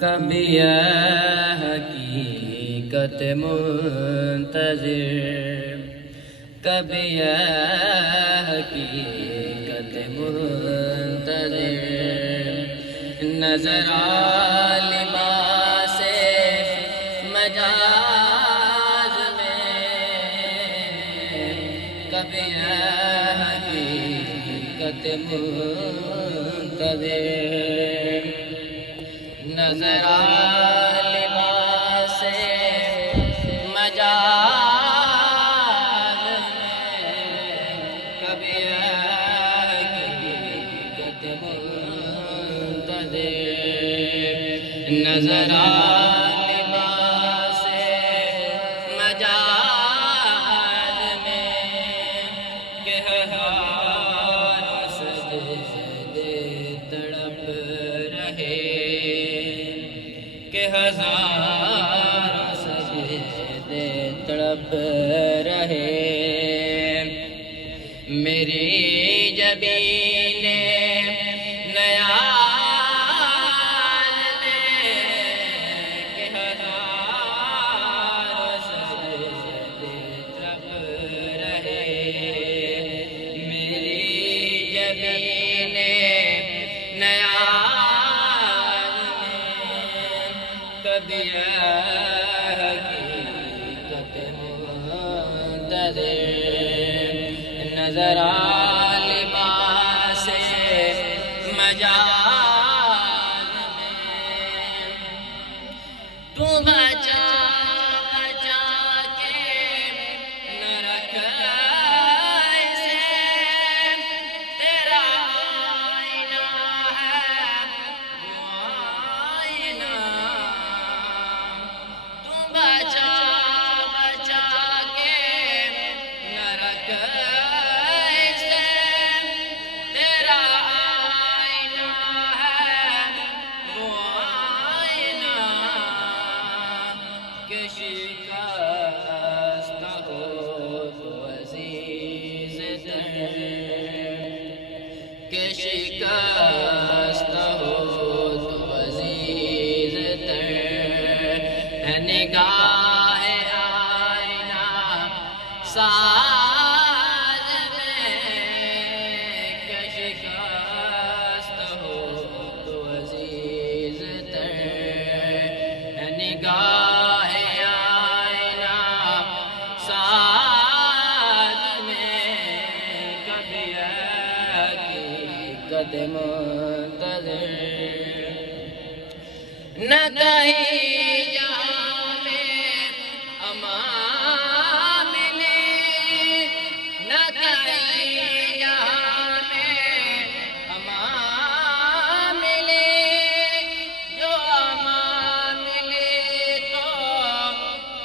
کبھی یہ حقیقت منتظر، کبھی یہ حقیقت منتظر، نظر آ لباس مجاز میں، کبھی یہ حقیقت منتظر، نظر آ لباس مجاز میں، کبھی حقیقت منتظر، نظر آ لباس مجاز میں، کہ ہزاروں سجدے تڑپ رہے، کہ ہزاروں سجدے تڑپ رہے، میری جبین نیاز میں، کہ ہزاروں سجدے تڑپ رہے، میری جبین نیاز میں، کبھی حقیقت منتظر، نظر آ لباس مجاز میں، تو بچا بچا کے نہ رکھ اسے، تیرا آئینہ ہے معائنہ، تو بچا بچا کے نہ رکھ اسے، تیرا آئینہ ہے معائنہ، کہ شکست ہو تو عزیز تر، کہ شکست ہو تو عزیز تر، ہے نگاہ آئینہ ساز میں، کہ شکست ہو تو عزیز تر، ہے نگاہ آئینہ ساز میں، کبھی حقیقت منتظر، نہ کہیں جہاں میں امان ملے، نہ کہیں جہاں میں امان ملے، جو امان ملے تو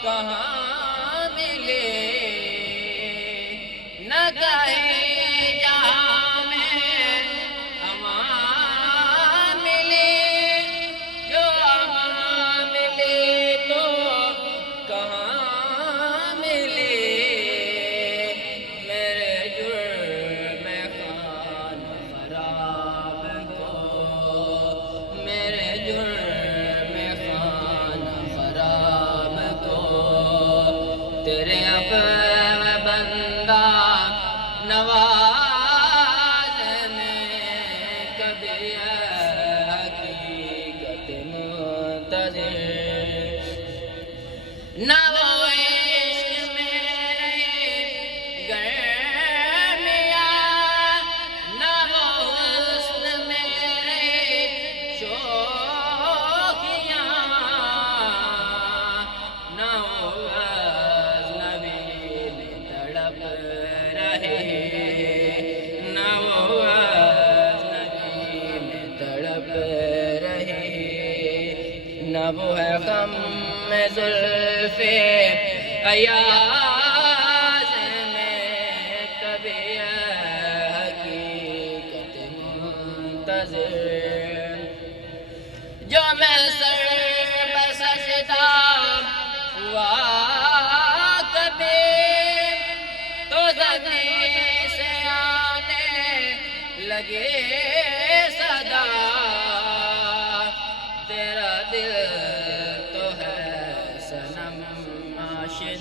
کہاں ملے، نہ کہیں جہاں میں امان ملے، جو امان ملے تو کہاں ملے، میرے جرم خانہ خراب کو، میرے جرم خانہ خراب کو، تیرے عفو بندہ نواز میں، کبھی حقیقت منتظر، نہ وہ عشق میں رہے گرمیاں، نہ وہ حسن میں رہے شوخیاں، نہ وہ غزنوی میں تڑپ رہے، نہ وہ غزنوی میں تڑپ رہے، نہ وہ ہے غم میں زلف ایاز میں، کبھی حقیقت منتظر، جو میں سر پہ سجدہ ہوا کبھی، تو زمین سے آنے لگے صدا، تیرا دل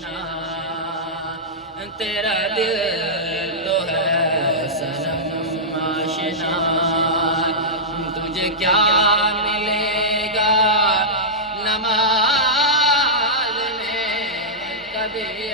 آشنا، تیرا دل تو ہے صنم آشنا، تجھے کیا ملے گا نماز میں کبھی